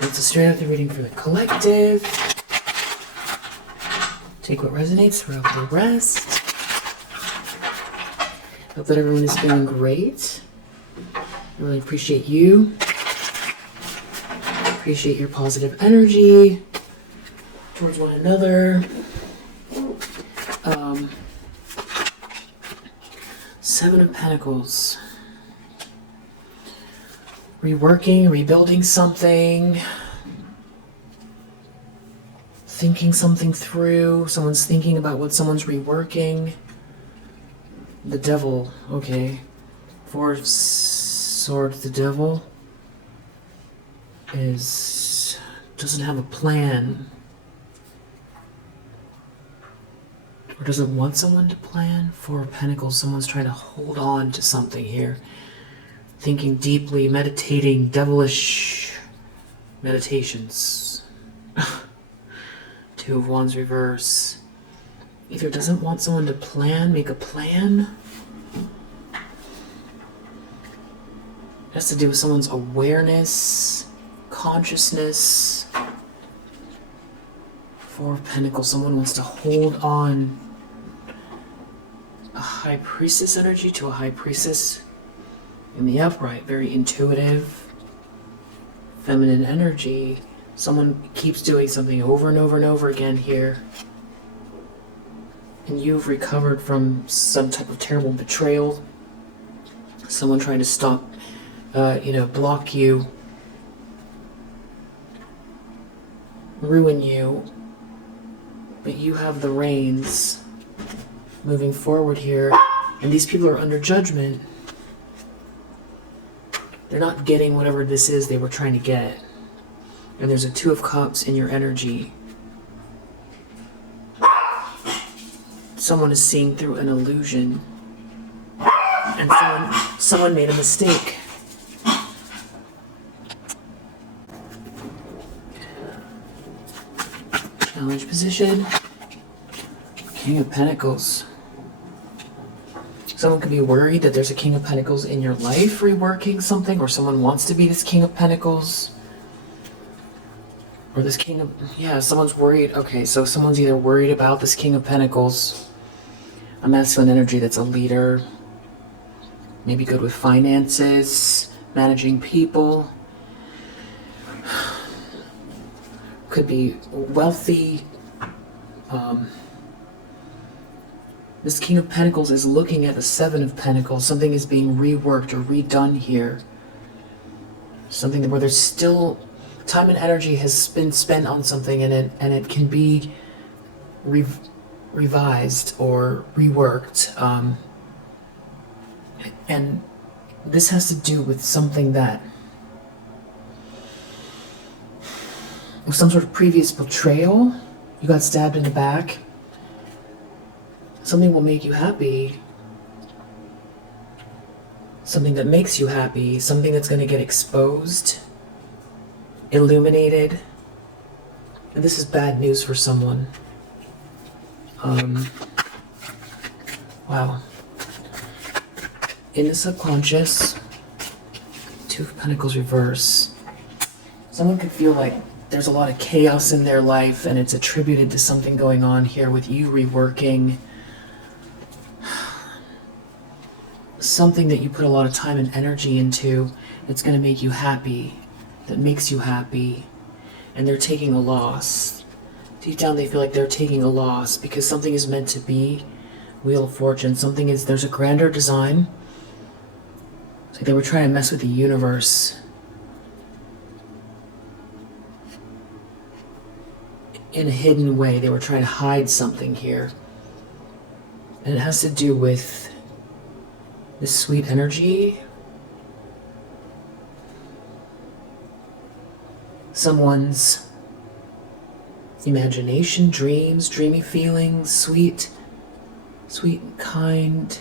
Let's straight out the reading for the collective. Take what resonates, throw out the rest. Hope that everyone is feeling great. I really appreciate you. Appreciate your positive energy towards one another. Seven of Pentacles. Reworking, rebuilding something. Thinking something through. Someone's thinking about what someone's reworking. The Devil, okay. Four of Swords, the Devil doesn't have a plan. Or doesn't want someone to plan. Four of Pentacles, someone's trying to hold on to something here. Thinking deeply, meditating, devilish meditations. Two of Wands reverse. Either doesn't want someone to plan, make a plan. It has to do with someone's awareness, consciousness. Four of Pentacles, someone wants to hold on. A High Priestess energy to a High Priestess in the upright, very intuitive, feminine energy. Someone keeps doing something over and over and over again here. And you've recovered from some type of terrible betrayal. Someone trying to stop, block you, ruin you. But you have the reins moving forward here. And these people are under judgment. They're not getting whatever this is they were trying to get. And there's a Two of Cups in your energy. Someone is seeing through an illusion. And someone made a mistake. Challenge position. King of Pentacles. Someone could be worried that there's a King of Pentacles in your life reworking something, or someone wants to be this King of Pentacles. Or this King of... Yeah, someone's worried. Okay, so someone's either worried about this King of Pentacles, a masculine energy that's a leader, maybe good with finances, managing people, could be wealthy. This King of Pentacles is looking at the Seven of Pentacles. Something is being reworked or redone here. Something where there's still time and energy has been spent on something, and it can be revised or reworked. And this has to do with something that, with some sort of previous betrayal. You got stabbed in the back. Something will make you happy. Something that makes you happy. Something that's going to get exposed, illuminated. And this is bad news for someone. Wow. In the subconscious, Two of Pentacles reverse. Someone could feel like there's a lot of chaos in their life, and it's attributed to something going on here with you reworking. Something that you put a lot of time and energy into that's going to make you happy, that makes you happy, and they're taking a loss. Deep down they feel like they're taking a loss because something is meant to be. Wheel of Fortune, there's a grander design. It's like they were trying to mess with the universe. In a hidden way, they were trying to hide something here. And it has to do with this sweet energy. Someone's imagination, dreams, dreamy feelings, sweet and kind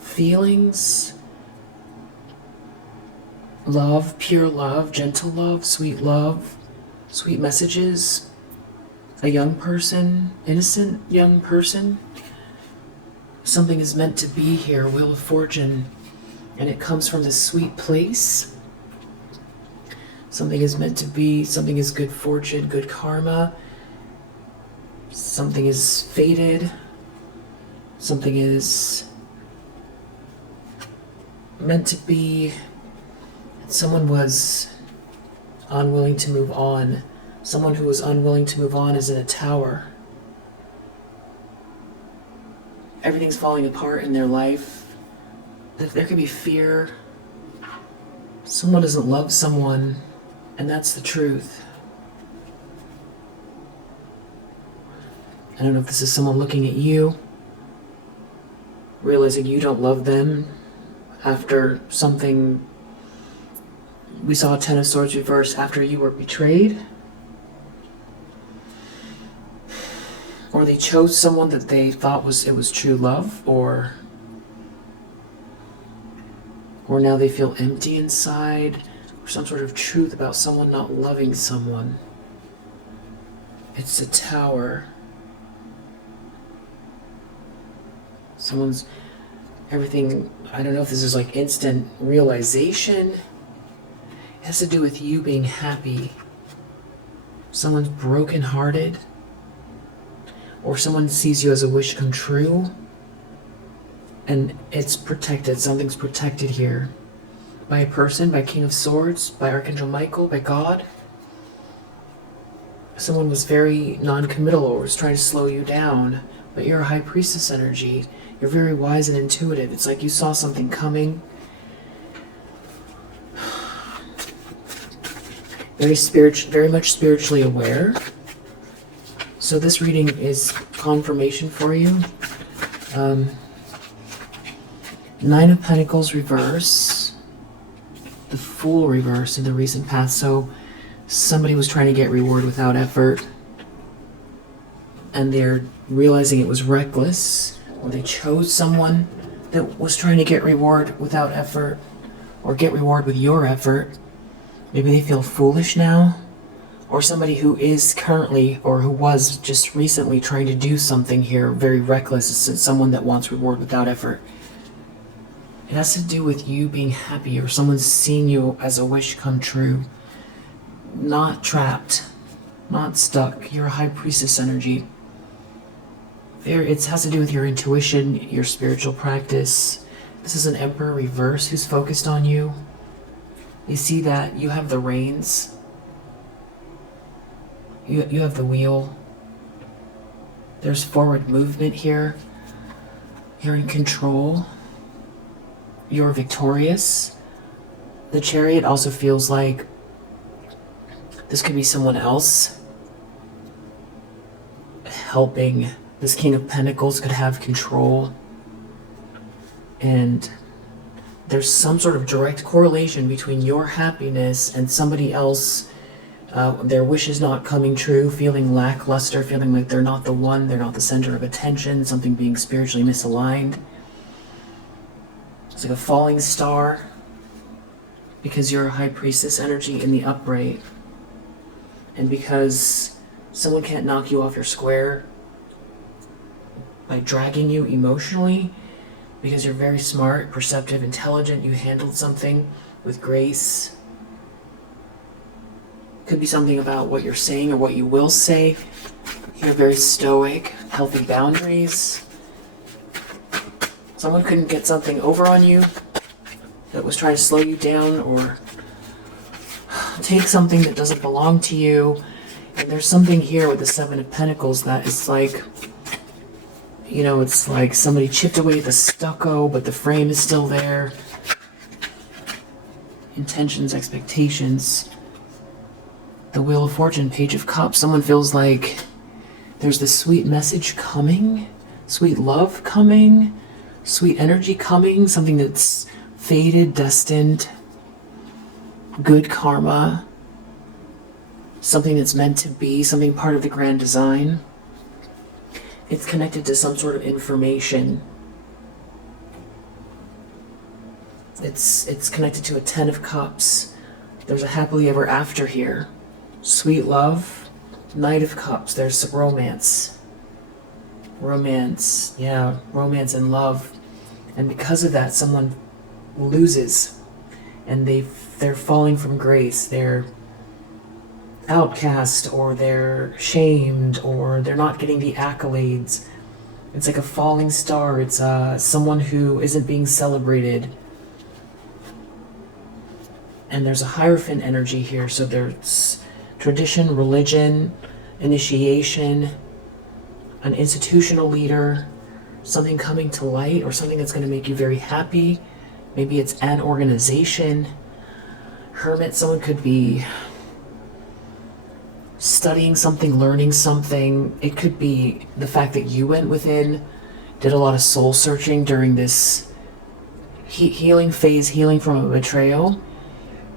feelings. Love, pure love, gentle love, sweet messages. A young person, innocent young person. something is meant to be here, Wheel of Fortune, and it comes from this sweet place. Something is meant to be, something is good fortune, good karma. Something is fated. Something is meant to be. Someone was unwilling to move on. Someone who was unwilling to move on is in a tower. Everything's falling apart in their life. There could be fear. Someone doesn't love someone, and that's the truth. I don't know if this is someone looking at you, realizing you don't love them after something. We saw a Ten of Swords reverse after you were betrayed. Or they chose someone that they thought it was true love, or now they feel empty inside, or some sort of truth about someone not loving someone. It's a tower. Someone's everything, I don't know if this is like instant realization. It has to do with you being happy. Someone's brokenhearted, or someone sees you as a wish come true, and it's protected. Something's protected here by a person, by King of Swords, by Archangel Michael, by God. Someone was very non-committal or was trying to slow you down, but you're a High Priestess energy. You're very wise and intuitive. It's like you saw something coming. Very much spiritually aware. So this reading is confirmation for you. Nine of Pentacles reverse. The Fool reverse in the recent past. So somebody was trying to get reward without effort, and they're realizing it was reckless, or they chose someone that was trying to get reward without effort, or get reward with your effort. Maybe they feel foolish now, or somebody who is currently, or who was just recently trying to do something here very reckless. It's someone that wants reward without effort. It has to do with you being happy, or someone's seeing you as a wish come true. Not trapped, not stuck. You're a High Priestess energy. It has to do with your intuition, your spiritual practice. This is an Emperor reverse who's focused on you. You see that you have the reins. You have the wheel. There's forward movement here. You're in control. You're victorious. The Chariot also feels like this could be someone else helping. This King of Pentacles could have control. And there's some sort of direct correlation between your happiness and somebody else, their wishes not coming true, feeling lackluster, feeling like they're not the one, they're not the center of attention, something being spiritually misaligned. It's like a falling star, because you're a High Priestess energy in the upright. And because someone can't knock you off your square by dragging you emotionally, because you're very smart, perceptive, intelligent, you handled something with grace. Could be something about what you're saying or what you will say. You're very stoic, healthy boundaries. Someone couldn't get something over on you that was trying to slow you down, or take something that doesn't belong to you. And there's something here with the Seven of Pentacles that is like, you know, it's like somebody chipped away the stucco, but the frame is still there. Intentions, expectations. The Wheel of Fortune, Page of Cups. Someone feels like there's this sweet message coming, sweet love coming, sweet energy coming, something that's fated, destined, good karma, something that's meant to be, something part of the grand design. It's connected to some sort of information. It's connected to a Ten of Cups. There's a happily ever after here. Sweet love. Knight of Cups. There's some romance. Romance, yeah, romance and love. And because of that, someone loses, and they're falling from grace. They're outcast, or they're shamed, or they're not getting the accolades. It's like a falling star. It's someone who isn't being celebrated. And there's a Hierophant energy here. So there's tradition, religion, initiation, an institutional leader, something coming to light, or something that's going to make you very happy. Maybe it's an organization. Hermit, someone could be studying something, learning something. It could be the fact that you went within, did a lot of soul searching during this healing phase, healing from a betrayal.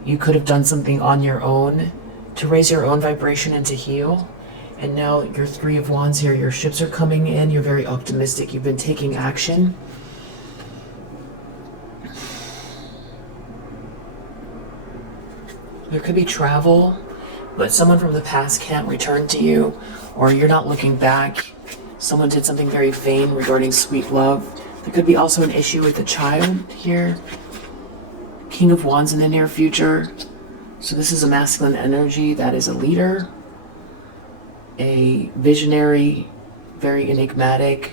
You could have done something on your own to raise your own vibration and to heal. And now your Three of Wands here, your ships are coming in, you're very optimistic, you've been taking action. There could be travel, but someone from the past can't return to you, or you're not looking back. Someone did something very vain regarding sweet love. There could be also an issue with a child here. King of Wands in the near future. So this is a masculine energy that is a leader, a visionary, very enigmatic,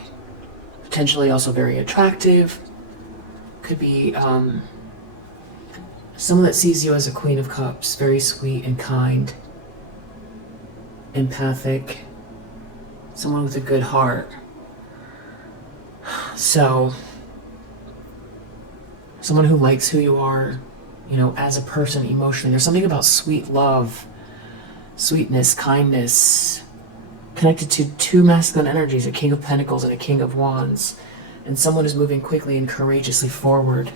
potentially also very attractive. Could be someone that sees you as a Queen of Cups, very sweet and kind, empathic, someone with a good heart. So, someone who likes who you are, you know, as a person emotionally. There's something about sweet love, sweetness, kindness, connected to two masculine energies, a King of Pentacles and a King of Wands. And someone is moving quickly and courageously forward.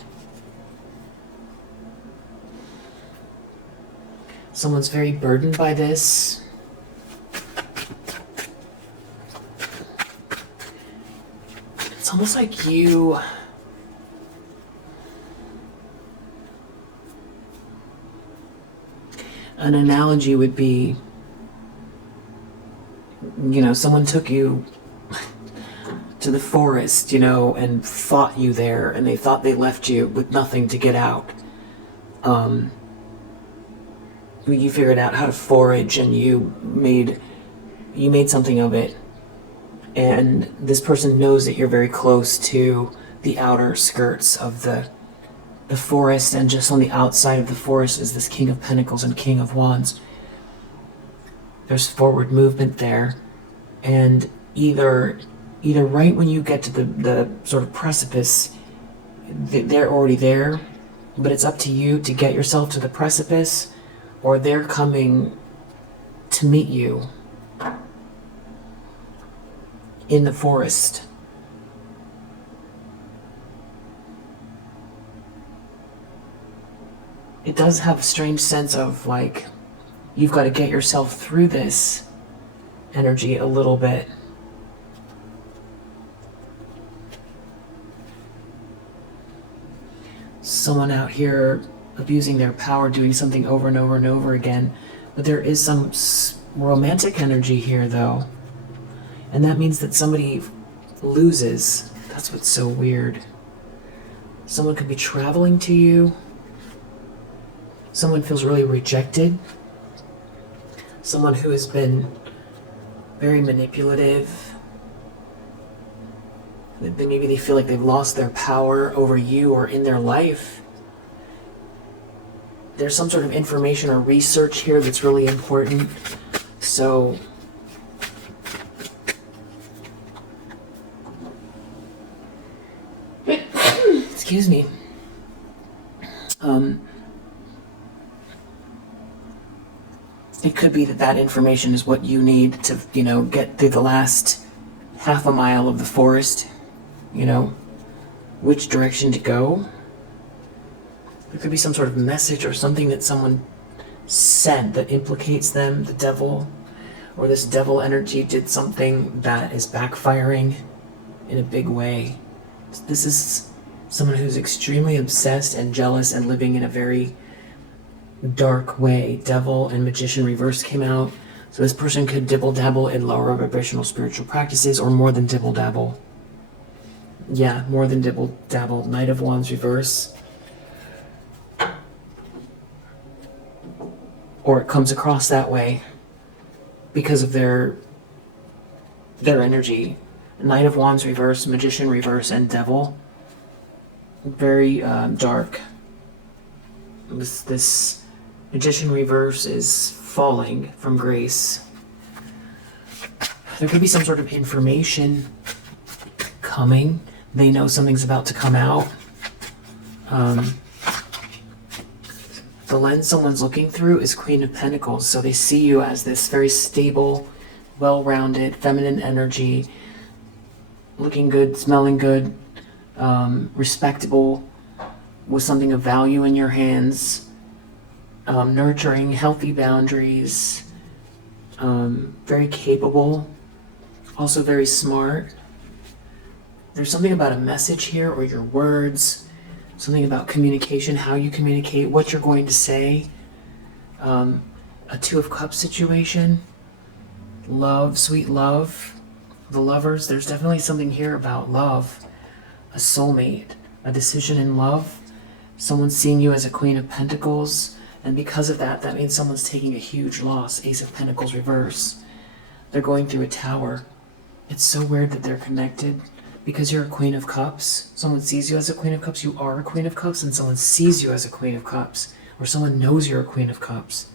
Someone's very burdened by this. It's almost like you... An analogy would be, you know, someone took you to the forest, you know, and fought you there, and they thought they left you with nothing to get out. You figured out how to forage, and you made something of it. And this person knows that you're very close to the outer skirts of the forest, and just on the outside of the forest is this King of Pentacles and King of Wands. There's forward movement there, and either right when you get to the sort of precipice, they're already there, but it's up to you to get yourself to the precipice, or they're coming to meet you in the forest. It does have a strange sense of like, you've got to get yourself through this energy a little bit. Someone out here abusing their power, doing something over and over and over again. But there is some romantic energy here, though. And that means that somebody loses. That's what's so weird. Someone could be traveling to you. Someone feels really rejected. Someone who has been very manipulative. Maybe they feel like they've lost their power over you or in their life. There's some sort of information or research here that's really important. So, excuse me. It could be that information is what you need to, you know, get through the last half a mile of the forest, you know, which direction to go. There could be some sort of message or something that someone said that implicates them, the devil, or this devil energy did something that is backfiring in a big way. This is someone who's extremely obsessed and jealous and living in a very dark way. Devil and Magician reverse came out. So this person could dibble-dabble in lower vibrational spiritual practices, or more than dibble-dabble. Yeah, more than dibble-dabble. Knight of Wands reverse. Or it comes across that way because of their energy. Knight of Wands reverse, Magician reverse, and Devil. Very dark. This Magician reverse is falling from grace. There could be some sort of information coming. They know something's about to come out. The lens someone's looking through is Queen of Pentacles, so they see you as this very stable, well-rounded, feminine energy, looking good, smelling good, respectable, with something of value in your hands, nurturing, healthy boundaries, very capable, also very smart. There's something about a message here, or your words, something about communication, how you communicate, what you're going to say. A Two of Cups situation, love, sweet love, the lovers. There's definitely something here about love, a soulmate, a decision in love, someone seeing you as a Queen of Pentacles, and because of that, that means someone's taking a huge loss. Ace of Pentacles reverse. They're going through a tower. It's so weird that they're connected. Because you're a Queen of Cups, someone sees you as a Queen of Cups, you are a Queen of Cups, and someone sees you as a Queen of Cups, or someone knows you're a Queen of Cups.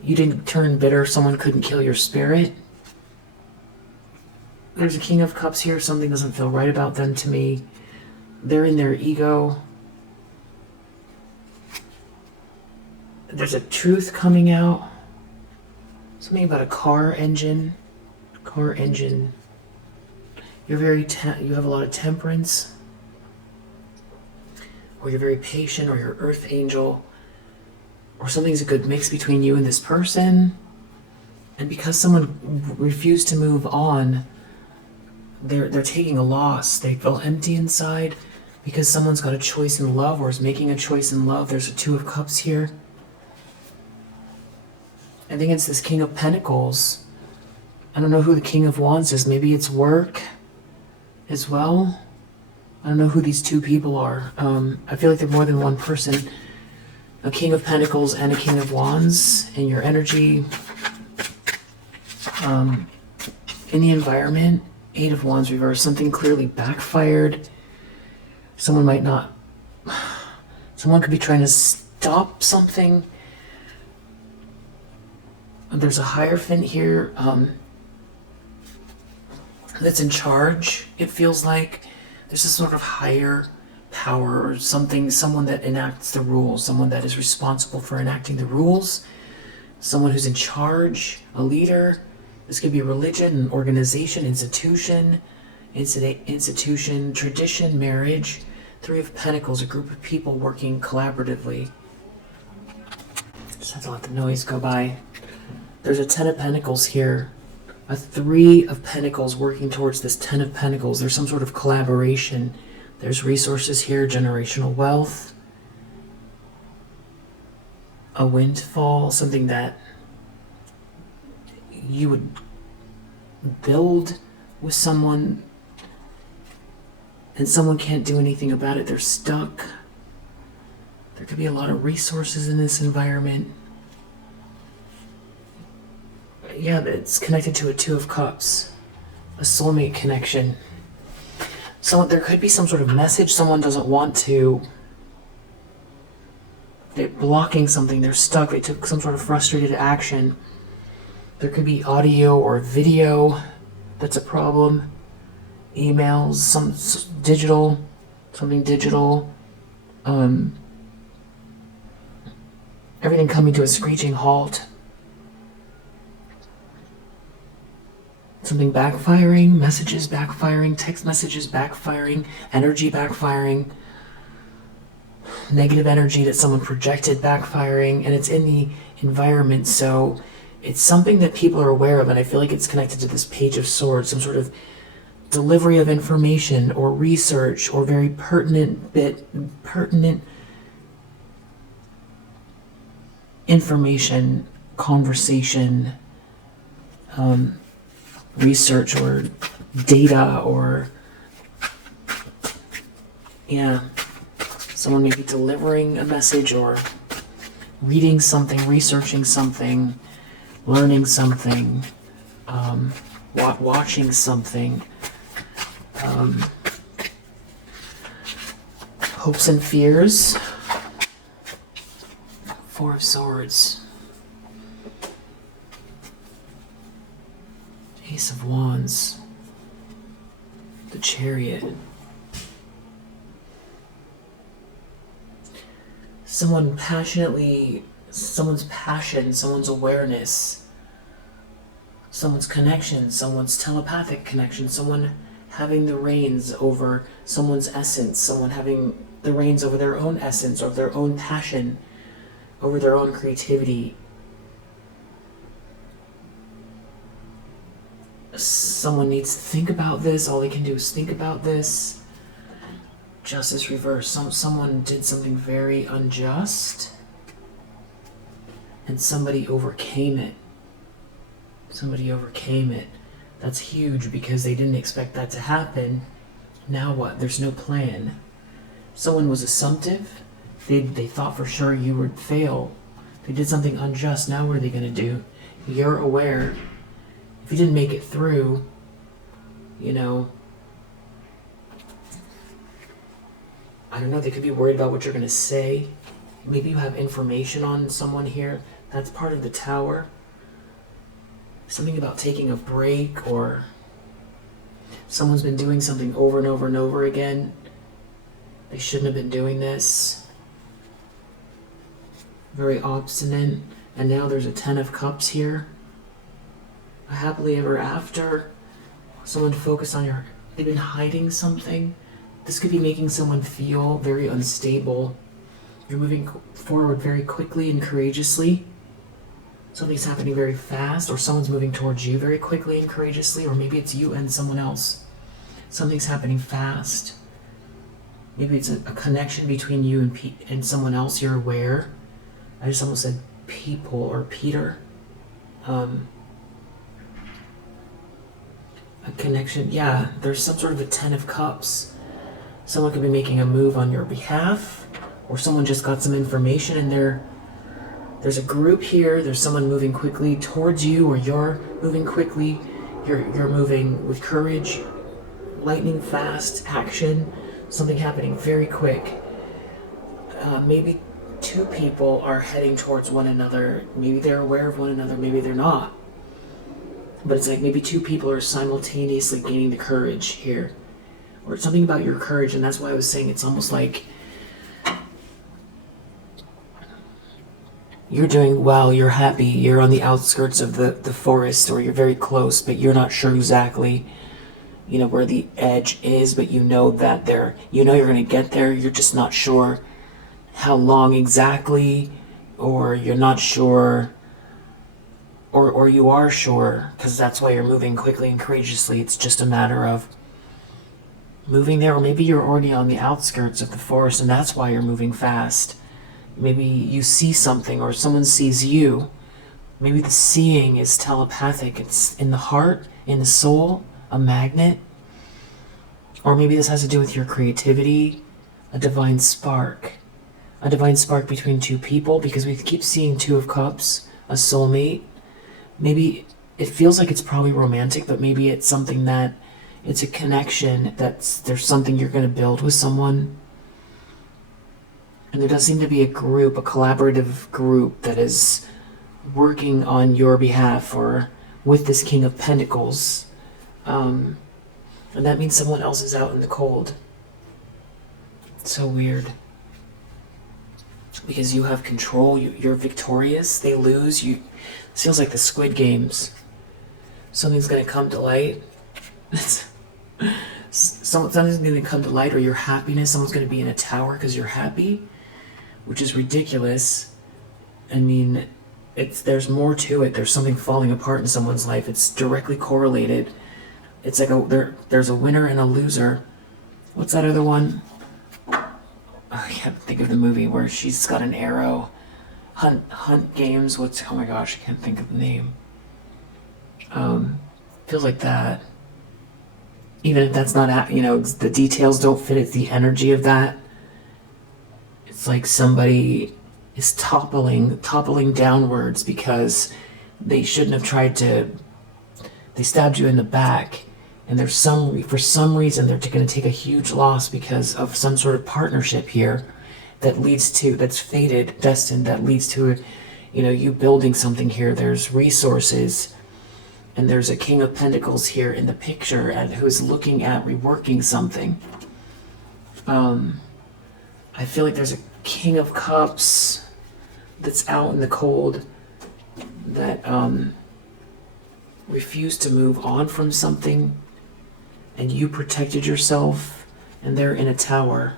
You didn't turn bitter, someone couldn't kill your spirit. There's a King of Cups here, something doesn't feel right about them to me. They're in their ego. There's a truth coming out. Something about a car engine. You're very, you have a lot of temperance. Or you're very patient, or you're earth angel. Or something's a good mix between you and this person. And because someone refused to move on, they're taking a loss. They feel empty inside because someone's got a choice in love, or is making a choice in love. There's a Two of Cups here. I think it's this King of Pentacles. I don't know who the King of Wands is. Maybe it's work as well. I don't know who these two people are. I feel like they're more than one person. A King of Pentacles and a King of Wands in your energy. In the environment, Eight of Wands reverse. Something clearly backfired. Someone might not... Someone could be trying to stop something. There's a Hierophant here that's in charge, it feels like. There's a sort of higher power or something, someone that enacts the rules, someone that is responsible for enacting the rules, someone who's in charge, a leader. This could be a religion, an organization, institution, tradition, marriage. Three of Pentacles, a group of people working collaboratively. Just have to let the noise go by. There's a Ten of Pentacles here. A Three of Pentacles working towards this Ten of Pentacles. There's some sort of collaboration. There's resources here, generational wealth. A windfall, something that you would build with someone and someone can't do anything about it. They're stuck. There could be a lot of resources in this environment. Yeah, it's connected to a Two of Cups, a soulmate connection. So there could be some sort of message someone doesn't want to. They're blocking something, they're stuck, they took some sort of frustrated action. There could be audio or video that's a problem. Emails, something digital. Everything coming to a screeching halt. Something backfiring, messages backfiring, text messages backfiring, energy backfiring, negative energy that someone projected backfiring, and it's in the environment, so it's something that people are aware of, and I feel like it's connected to this Page of Swords, some sort of delivery of information or research or very pertinent information, conversation, research, or data, or someone may be delivering a message, or reading something, researching something, learning something, watching something. Hopes and fears. Four of Swords. Ace of Wands. The Chariot. Someone's passion, someone's awareness, someone's connection, someone's telepathic connection, someone having the reins over someone's essence, someone having the reins over their own essence, or their own passion, over their own creativity. Someone needs to think about this. All they can do is think about this. Justice reverse. Someone did something very unjust, and somebody overcame it. Somebody overcame it. That's huge, because they didn't expect that to happen. Now what? There's no plan. Someone was assumptive. They thought for sure you would fail. They did something unjust. Now what are they going to do? You're aware. If you didn't make it through, I don't know, they could be worried about what you're going to say. Maybe you have information on someone here. That's part of the Tower. Something about taking a break, or someone's been doing something over and over and over again. They shouldn't have been doing this. Very obstinate. And now there's a Ten of Cups here. A happily ever after. Someone focus on they've been hiding something. This could be making someone feel very unstable. You're moving forward very quickly and courageously. Something's happening very fast, or someone's moving towards you very quickly and courageously, or maybe it's you and someone else. Something's happening fast. Maybe it's a connection between you and someone else. You're aware. I just almost said people or Peter. A connection. Yeah, there's some sort of a Ten of Cups. Someone could be making a move on your behalf, or someone just got some information, and there's a group here. There's someone moving quickly towards you, or you're moving quickly. You're moving with courage, lightning fast action. Something happening very quick. Maybe two people are heading towards one another. Maybe they're aware of one another. Maybe they're not. But it's like maybe two people are simultaneously gaining the courage here. Or something about your courage, and that's why I was saying it's almost like you're doing well, you're happy, you're on the outskirts of the forest, or you're very close, but you're not sure exactly, where the edge is, but you know that you're going to get there, you're just not sure how long exactly, or you're not sure, or you are sure, because that's why you're moving quickly and courageously. It's just a matter of moving there, or maybe you're already on the outskirts of the forest, and that's why you're moving fast. Maybe you see something, or someone sees you. Maybe the seeing is telepathic. It's in the heart, in the soul, a magnet. Or maybe this has to do with your creativity, a divine spark. A divine spark between two people, because we keep seeing Two of Cups, a soulmate. Maybe it feels like it's probably romantic, but maybe it's something that it's a connection, there's something you're going to build with someone. And there does seem to be a collaborative group that is working on your behalf, or with this King of Pentacles. And that means someone else is out in the cold. It's so weird. Because you have control, you're victorious, they lose. It feels like the Squid Games. Something's going to come to light. Something's going to come to light, or your happiness. Someone's going to be in a tower because you're happy, which is ridiculous. I mean, there's more to it. There's something falling apart in someone's life. It's directly correlated. It's like there's a winner and a loser. What's that other one? I can't think of the movie where she's got an arrow. hunt games. Oh my gosh, I can't think of the name. Feels like that. Even if that's not, the details don't fit, it's the energy of that. It's like somebody is toppling downwards because they shouldn't have tried to. They stabbed you in the back, and for some reason they're going to take a huge loss because of some sort of partnership here that's fated, destined, that leads to, you building something here. There's resources. And there's a King of Pentacles here in the picture and who's looking at reworking something. I feel like there's a King of Cups that's out in the cold that refused to move on from something, and you protected yourself, and they're in a tower.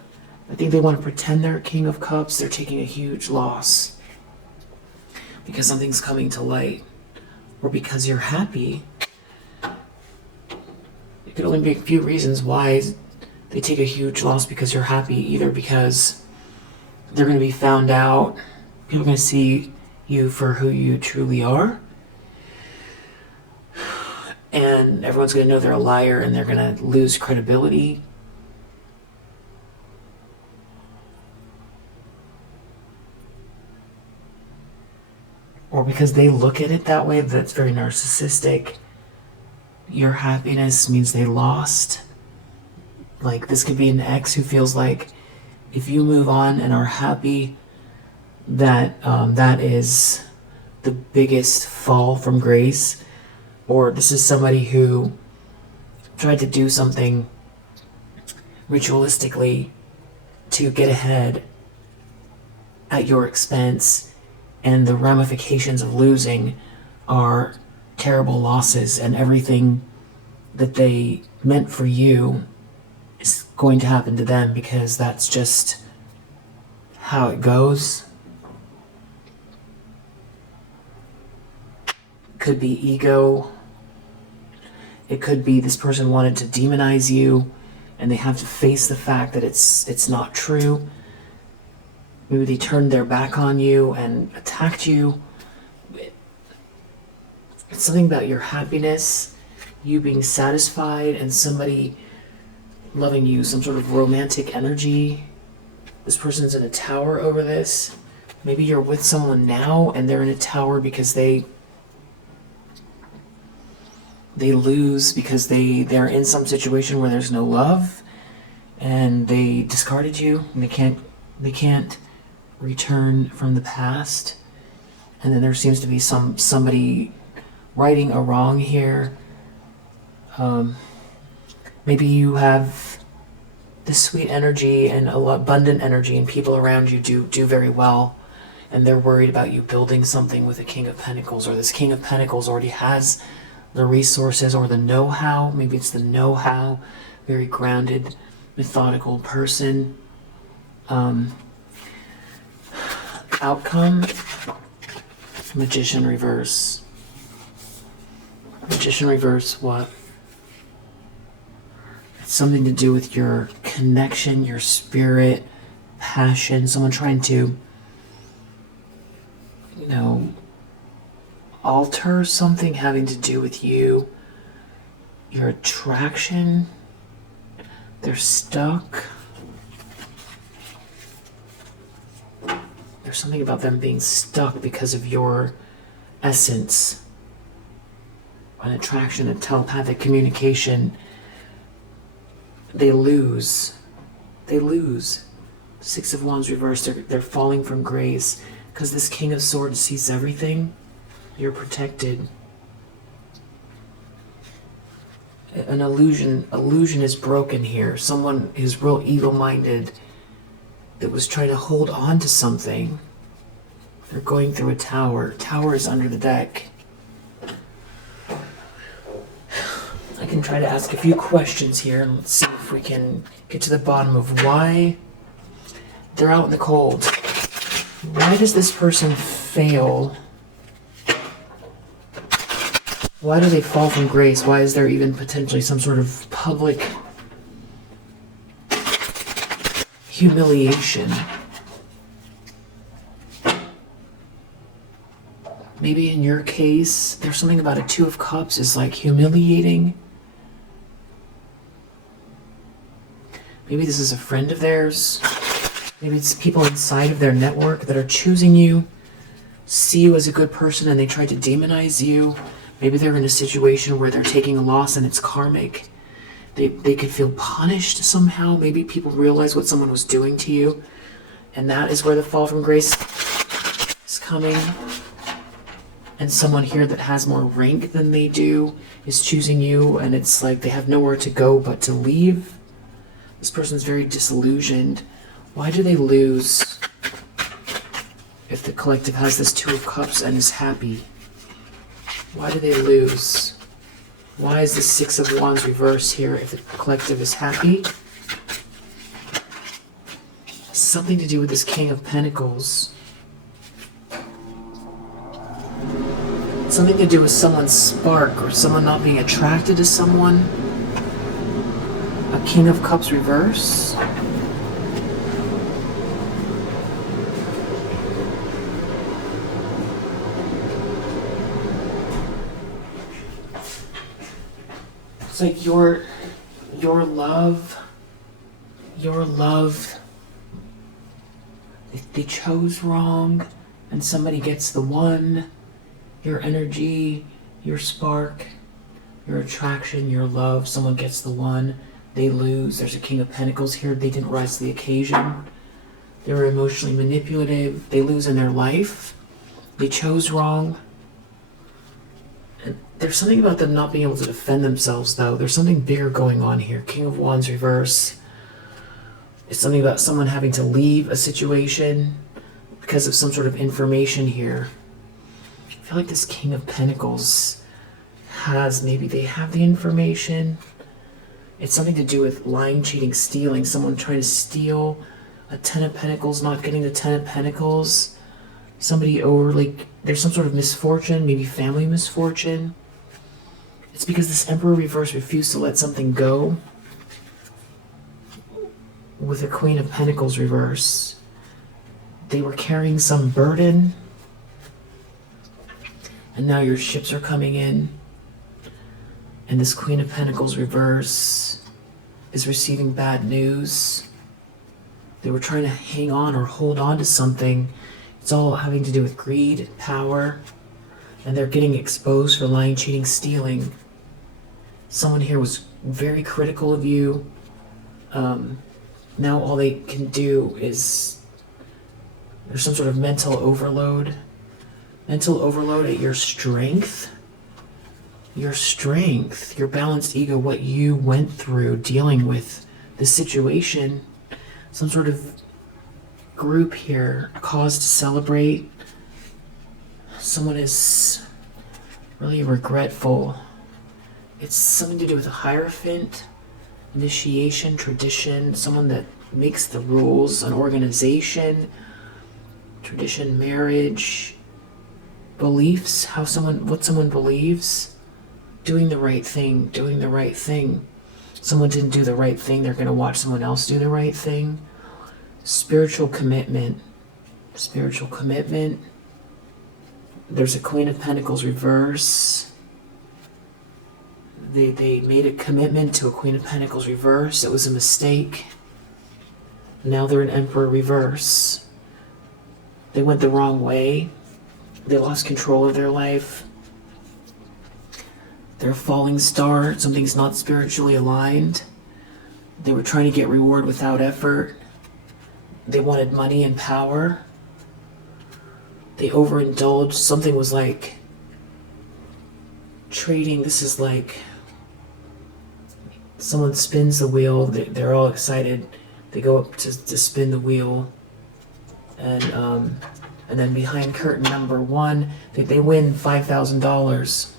I think they want to pretend they're King of Cups. They're taking a huge loss because something's coming to light. Or because you're happy. It could only be a few reasons why they take a huge loss because you're happy. Either because they're going to be found out, people are going to see you for who you truly are, and everyone's going to know they're a liar and they're going to lose credibility. Or because they look at it that way, that's very narcissistic. Your happiness means they lost. Like, this could be an ex who feels like if you move on and are happy, that that is the biggest fall from grace. Or this is somebody who tried to do something ritualistically to get ahead at your expense, and the ramifications of losing are terrible losses, and everything that they meant for you is going to happen to them because that's just how it goes. Could be ego. It could be this person wanted to demonize you and they have to face the fact that it's not true. Maybe they turned their back on you and attacked you. It's something about your happiness, you being satisfied, and somebody loving you, some sort of romantic energy. This person's in a tower over this. Maybe you're with someone now and they're in a tower because they lose because they're in some situation where there's no love and they discarded you and they can't return from the past. And then there seems to be somebody righting a wrong here. Maybe you have this sweet energy and abundant energy and people around you do very well, and they're worried about you building something with a King of Pentacles, or this King of Pentacles already has the resources or the know-how. Maybe it's the know-how, very grounded, methodical person. Outcome, Magician reverse. Magician reverse, what? It's something to do with your connection, your spirit, passion, someone trying to, alter something having to do with you, your attraction. They're stuck. There's something about them being stuck because of your essence. An attraction, a telepathic communication. They lose. Six of Wands reversed. They're falling from grace because this King of Swords sees everything. You're protected. An illusion is broken here. Someone is real evil-minded that was trying to hold on to something. They're going through a tower. Tower is under the deck. I can try to ask a few questions here and let's see if we can get to the bottom of why they're out in the cold. Why does this person fail? Why do they fall from grace? Why is there even potentially some sort of public humiliation? Maybe in your case, there's something about a Two of Cups is like humiliating. Maybe this is a friend of theirs. Maybe it's people inside of their network that are choosing you, see you as a good person, and they try to demonize you. Maybe they're in a situation where they're taking a loss and it's karmic. They could feel punished somehow. Maybe people realize what someone was doing to you, and that is where the fall from grace is coming. And someone here that has more rank than they do is choosing you, and it's like they have nowhere to go but to leave. This person's very disillusioned. Why do they lose if the collective has this Two of Cups and is happy? Why do they lose? Why is the Six of Wands reversed here if the collective is happy? Something to do with this King of Pentacles. Something to do with someone's spark or someone not being attracted to someone. A King of Cups reverse. It's like your love, they chose wrong and somebody gets the one. Your energy, your spark, your attraction, your love, someone gets the one, they lose. There's a King of Pentacles here. They didn't rise to the occasion. They were emotionally manipulative. They lose in their life. They chose wrong. And there's something about them not being able to defend themselves, though. There's something bigger going on here. King of Wands reverse. It's something about someone having to leave a situation because of some sort of information here. I feel like this King of Pentacles maybe they have the information. It's something to do with lying, cheating, stealing. Someone trying to steal a Ten of Pentacles, not getting the Ten of Pentacles. Somebody there's some sort of misfortune, maybe family misfortune. It's because this Emperor reverse refused to let something go. With a Queen of Pentacles reverse, they were carrying some burden. And now your ships are coming in. And this Queen of Pentacles reverse is receiving bad news. They were trying to hang on or hold on to something. It's all having to do with greed and power. And they're getting exposed for lying, cheating, stealing. Someone here was very critical of you. Now all they can do is... there's some sort of mental overload. Mental overload at your strength. Your strength, your balanced ego, what you went through dealing with the situation. Some sort of group here, a cause to celebrate. Someone is really regretful. It's something to do with a Hierophant, initiation, tradition, someone that makes the rules, an organization, tradition, marriage, beliefs, what someone believes, doing the right thing. Someone didn't do the right thing, they're going to watch someone else do the right thing. Spiritual commitment. There's a Queen of Pentacles reverse. They made a commitment to a Queen of Pentacles reverse. It was a mistake. Now they're an Emperor reverse. They went the wrong way. They lost control of their life. They're a falling star. Something's not spiritually aligned. They were trying to get reward without effort. They wanted money and power. They overindulged. Something was like trading. This is like someone spins the wheel. They're all excited. They go up to spin the wheel. And then behind curtain number one, they win $5,000.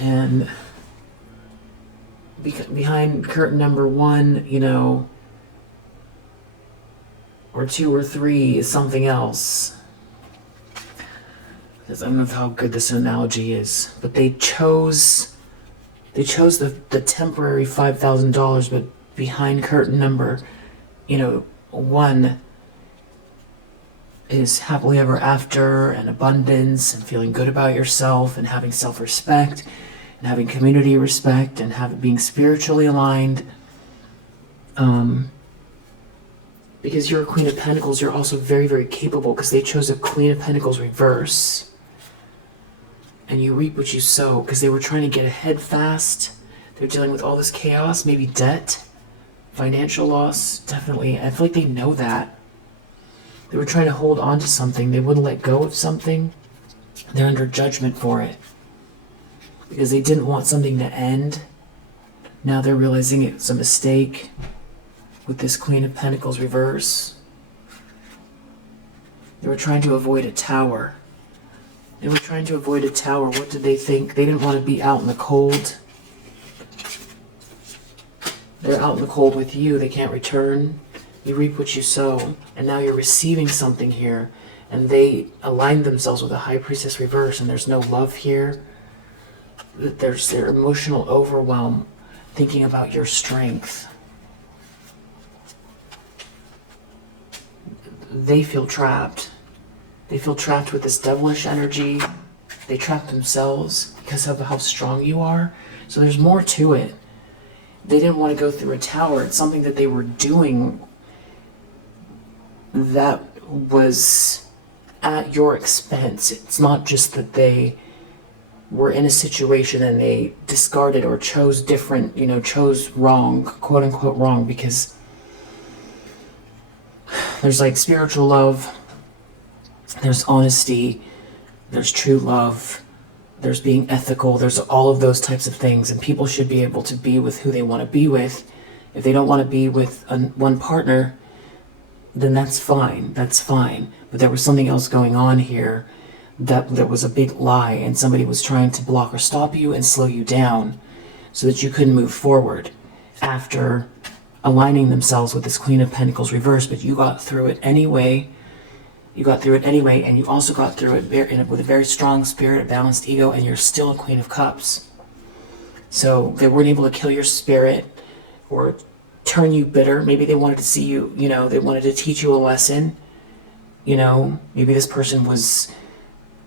And behind curtain number one, or two or three is something else. Because I don't know how good this analogy is, but they chose the temporary $5,000, but behind curtain number, one, is happily ever after and abundance and feeling good about yourself and having self-respect and having community respect and being spiritually aligned. Because you're a Queen of Pentacles, you're also very, very capable, because they chose a Queen of Pentacles reverse. And you reap what you sow, because they were trying to get ahead fast. They're dealing with all this chaos, maybe debt, financial loss, definitely. I feel like they know that. They were trying to hold on to something. They wouldn't let go of something. They're under judgment for it, because they didn't want something to end. Now they're realizing it's a mistake with this Queen of Pentacles reverse. They were trying to avoid a tower. They were trying to avoid a tower. What did they think? They didn't want to be out in the cold. They're out in the cold with you. They can't return. You reap what you sow. And now you're receiving something here. And they aligned themselves with a High Priestess reverse. And there's no love here. There's their emotional overwhelm, thinking about your strength. They feel trapped. They feel trapped with this devilish energy. They trap themselves because of how strong you are. So there's more to it. They didn't want to go through a tower. It's something that they were doing that was at your expense. It's not just that they were in a situation and they discarded or chose different, chose wrong, quote unquote wrong, because there's like spiritual love, there's honesty, there's true love, there's being ethical, there's all of those types of things, and people should be able to be with who they want to be with. If they don't want to be with one partner, then that's fine, But there was something else going on here, that there was a big lie, and somebody was trying to block or stop you and slow you down so that you couldn't move forward after aligning themselves with this Queen of Pentacles reverse. But you got through it anyway. And you also got through it with a very strong spirit, a balanced ego, and you're still a Queen of Cups. So they weren't able to kill your spirit or turn you bitter. Maybe they wanted to see you, they wanted to teach you a lesson. Maybe this person was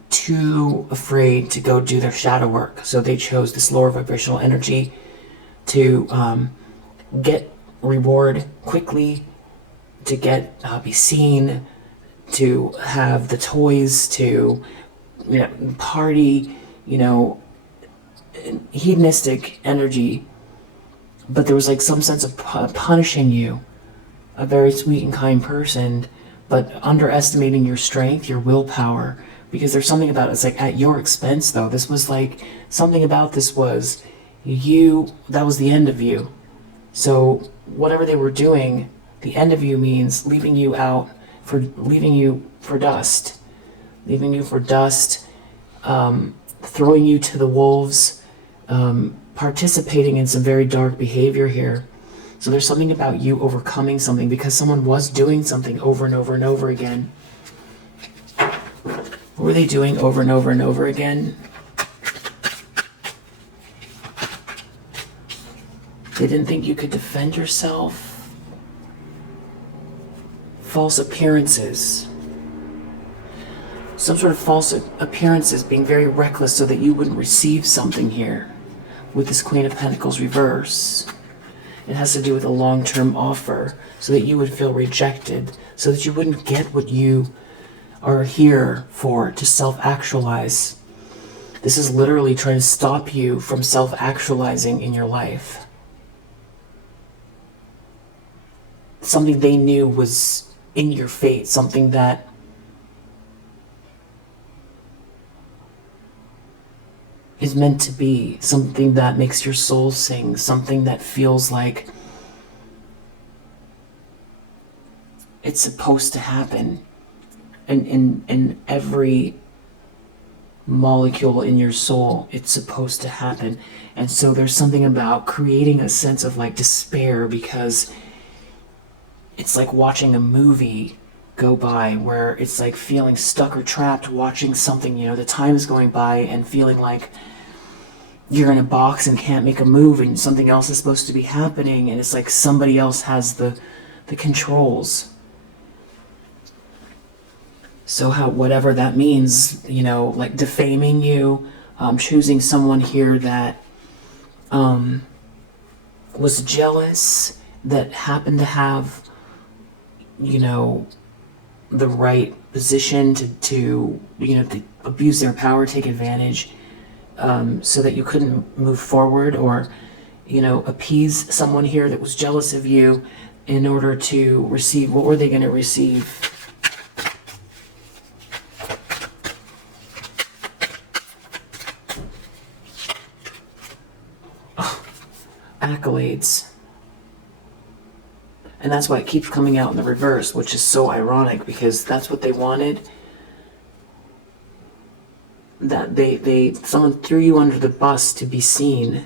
too afraid to go do their shadow work. So they chose this lower vibrational energy to get reward quickly, to be seen, to have the toys, to party, hedonistic energy. But there was like some sense of punishing you, a very sweet and kind person, but underestimating your strength, your willpower, because there's something about it's like at your expense though. This was like something about this was you, that was the end of you. So whatever they were doing, the end of you means leaving you for dust, throwing you to the wolves, participating in some very dark behavior here. So there's something about you overcoming something because someone was doing something over and over and over again. What were they doing over and over and over again? They didn't think you could defend yourself. False appearances. Some sort of false appearances, being very reckless so that you wouldn't receive something here with this Queen of Pentacles reverse. It has to do with a long-term offer so that you would feel rejected, so that you wouldn't get what you are here for, to self-actualize. This is literally trying to stop you from self-actualizing in your life. Something they knew was in your fate, something that is meant to be, something that makes your soul sing, something that feels like it's supposed to happen. And in every molecule in your soul, it's supposed to happen. And so there's something about creating a sense of like despair, because it's like watching a movie go by where it's like feeling stuck or trapped watching something, the time is going by and feeling like you're in a box and can't make a move and something else is supposed to be happening, and it's like somebody else has the controls. So whatever that means, you know, like defaming you, choosing someone here that was jealous, that happened to have, you know, the right position to you know, to abuse their power, take advantage, so that you couldn't move forward, or, you know, appease someone here that was jealous of you in order to receive. What were they going to receive? Accolades. And that's why it keeps coming out in the reverse, which is so ironic, because that's what they wanted. That someone threw you under the bus to be seen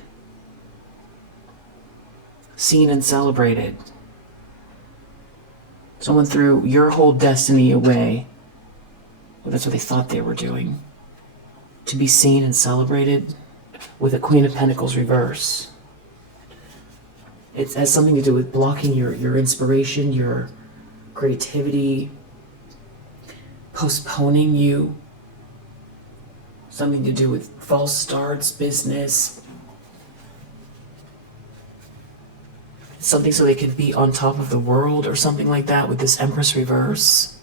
and celebrated. Someone threw your whole destiny away. Well, that's what they thought they were doing. To be seen and celebrated with a Queen of Pentacles reverse. It has something to do with blocking your inspiration, your creativity, postponing you. Something to do with false starts, business. Something so they could be on top of the world or something like that with this Empress reverse.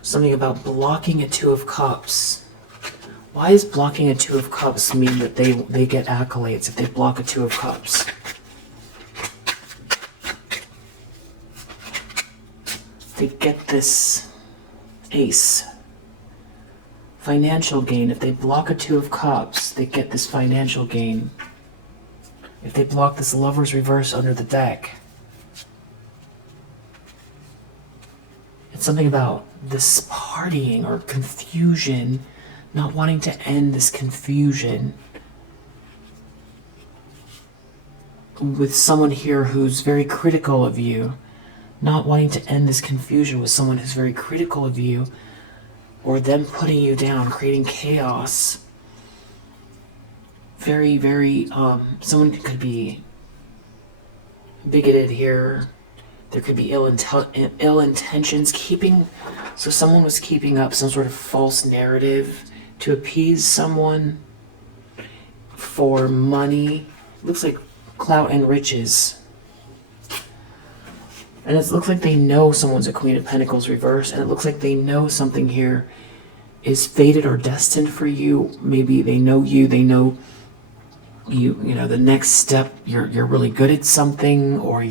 Something about blocking a Two of Cups. Why does blocking a Two of Cups mean that they get accolades if they block a Two of Cups? They get this Ace. Financial gain. If they block a Two of Cups, they get this financial gain. If they block this Lover's reverse under the deck, it's something about this partying or confusion, not wanting to end this confusion with someone here who's very critical of you, not wanting to end this confusion with someone who's very critical of you, or them putting you down, creating chaos. Very, very, someone could be bigoted here. There could be ill intentions, so someone was keeping up some sort of false narrative to appease someone for money. It looks like clout and riches. And it looks like they know someone's a Queen of Pentacles reverse, and it looks like they know something here is fated or destined for you. Maybe they know you, you know, the next step, you're really good at something, or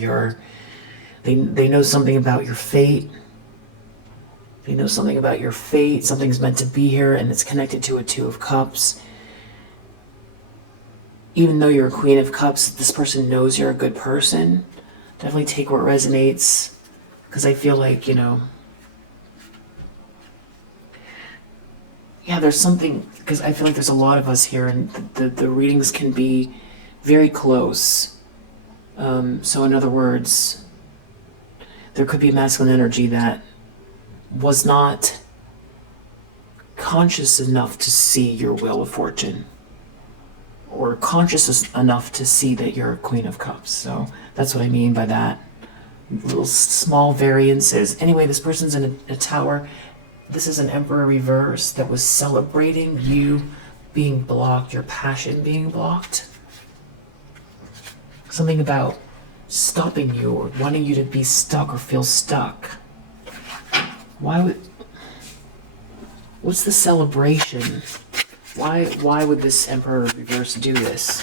they know something about your fate. They know something about your fate. Something's meant to be here, and it's connected to a Two of Cups. Even though you're a Queen of Cups, this person knows you're a good person. Definitely take what resonates, because I feel like, you know, yeah, there's something, because I feel like there's a lot of us here, and the readings can be very close. So in other words, there could be masculine energy that was not conscious enough to see your Wheel of Fortune, or conscious enough to see that you're a Queen of Cups. So that's what I mean by that. Little small variances. Anyway, this person's in a tower. This is an Emperor reverse that was celebrating you being blocked, your passion being blocked. Something about stopping you or wanting you to be stuck or feel stuck. What's the celebration? Why would this Emperor reverse do this?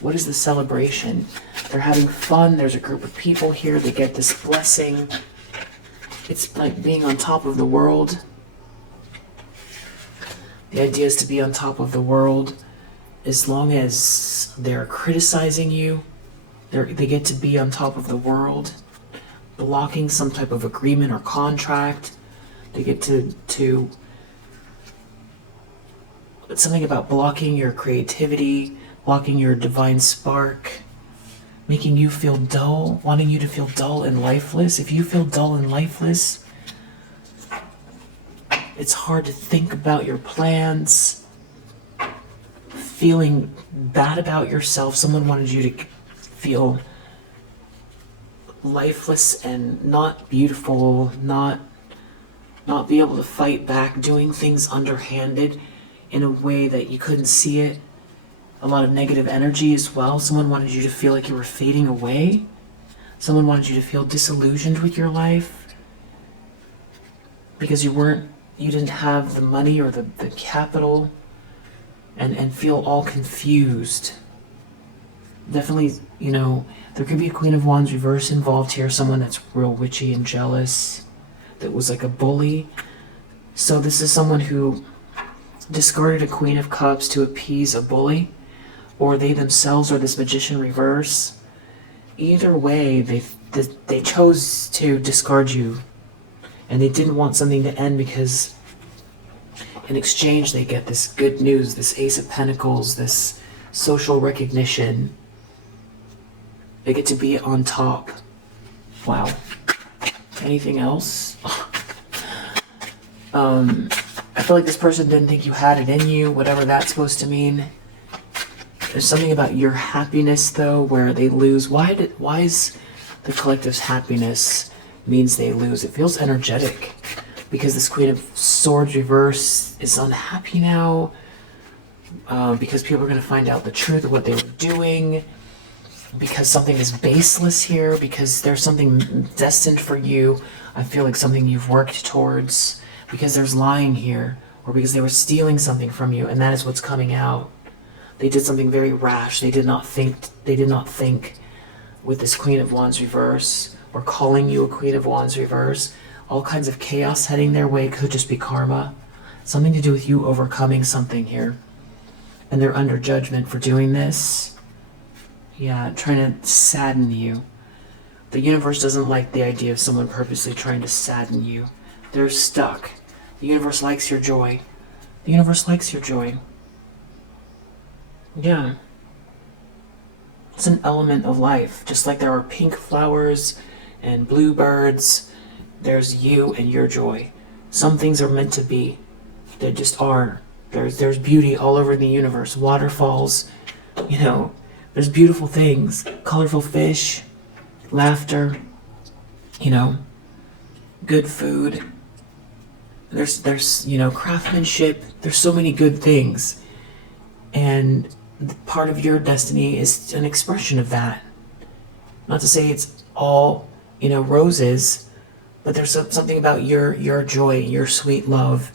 What is the celebration? They're having fun. There's a group of people here. They get this blessing. It's like being on top of the world. The idea is to be on top of the world. As long as they're criticizing you, they get to be on top of the world, blocking some type of agreement or contract. They get to it's something about blocking your creativity, blocking your divine spark, making you feel dull, wanting you to feel dull and lifeless. If you feel dull and lifeless, it's hard to think about your plans, feeling bad about yourself. Someone wanted you to feel lifeless and not beautiful, not be able to fight back, doing things underhanded in a way that you couldn't see it. A lot of negative energy as well. Someone wanted you to feel like you were fading away. Someone wanted you to feel disillusioned with your life because you didn't have the money or the capital, and feel all confused. Definitely, there could be a Queen of Wands reverse involved here, someone that's real witchy and jealous, that was like a bully. So this is someone who discarded a Queen of Cups to appease a bully, or they themselves are this Magician reverse. Either way, they chose to discard you, and they didn't want something to end because in exchange they get this good news, this Ace of Pentacles, this social recognition. They get to be on top. Wow. Anything else? I feel like this person didn't think you had it in you, whatever that's supposed to mean. There's something about your happiness, though, where they lose. Why is the collective's happiness means they lose? It feels energetic because this Queen of Swords reverse is unhappy now, because people are going to find out the truth of what they were doing, because something is baseless here, because there's something destined for you. I feel like something you've worked towards, because there's lying here, or because they were stealing something from you, and that is what's coming out. They did something very rash. They did not think with this Queen of Wands reverse, or calling you a Queen of Wands reverse. All kinds of chaos heading their way. Could just be karma. Something to do with you overcoming something here. And they're under judgment for doing this. Yeah, trying to sadden you. The universe doesn't like the idea of someone purposely trying to sadden you. They're stuck. The universe likes your joy. The universe likes your joy. Yeah. It's an element of life. Just like there are pink flowers and bluebirds, there's you and your joy. Some things are meant to be. They just are. There's beauty all over the universe. Waterfalls, there's beautiful things. Colorful fish, laughter, good food. There's craftsmanship. There's so many good things. And part of your destiny is an expression of that. Not to say it's all, roses, but there's something about your joy, your sweet love,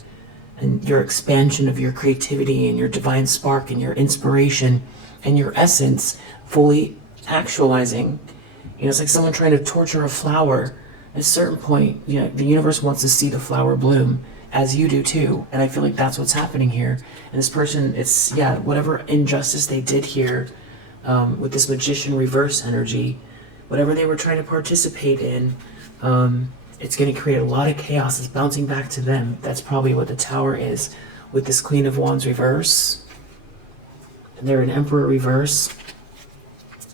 and your expansion of your creativity and your divine spark and your inspiration and your essence fully actualizing. It's like someone trying to torture a flower. At a certain point, the universe wants to see the flower bloom, as you do too. And I feel like that's what's happening here. And this person, whatever injustice they did here, with this Magician reverse energy, whatever they were trying to participate in, it's going to create a lot of chaos. It's bouncing back to them. That's probably what the Tower is with this Queen of Wands reverse. And they're an Emperor reverse.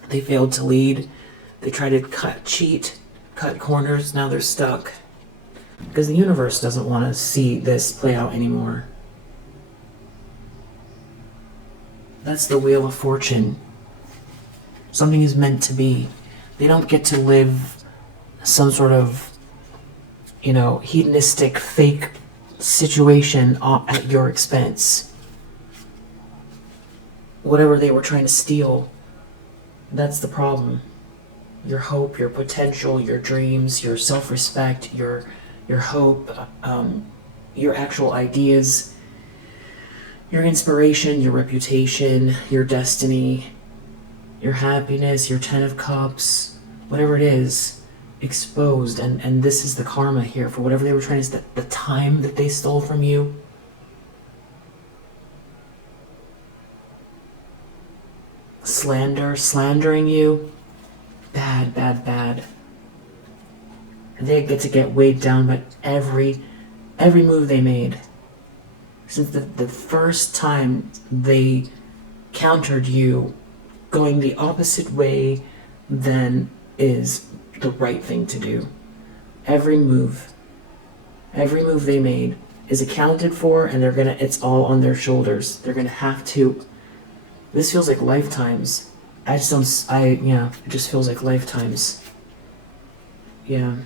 They failed to lead. They tried to cut corners. Now they're stuck. Because the universe doesn't want to see this play out anymore. That's the Wheel of Fortune. Something is meant to be. They don't get to live some sort of, hedonistic, fake situation at your expense. Whatever they were trying to steal, that's the problem. Your hope, your potential, your dreams, your self-respect, your hope, your actual ideas, your inspiration, your reputation, your destiny, your happiness, your 10 of Cups, whatever it is, exposed. And this is the karma here for whatever they were trying to, the time that they stole from you. Slandering you. Bad, bad, bad. And they get to get weighed down by every move they made. Since the first time they countered you, going the opposite way than is the right thing to do. Every move they made is accounted for, and it's all on their shoulders. They're gonna have to. This feels like lifetimes. It just feels like lifetimes. Yeah.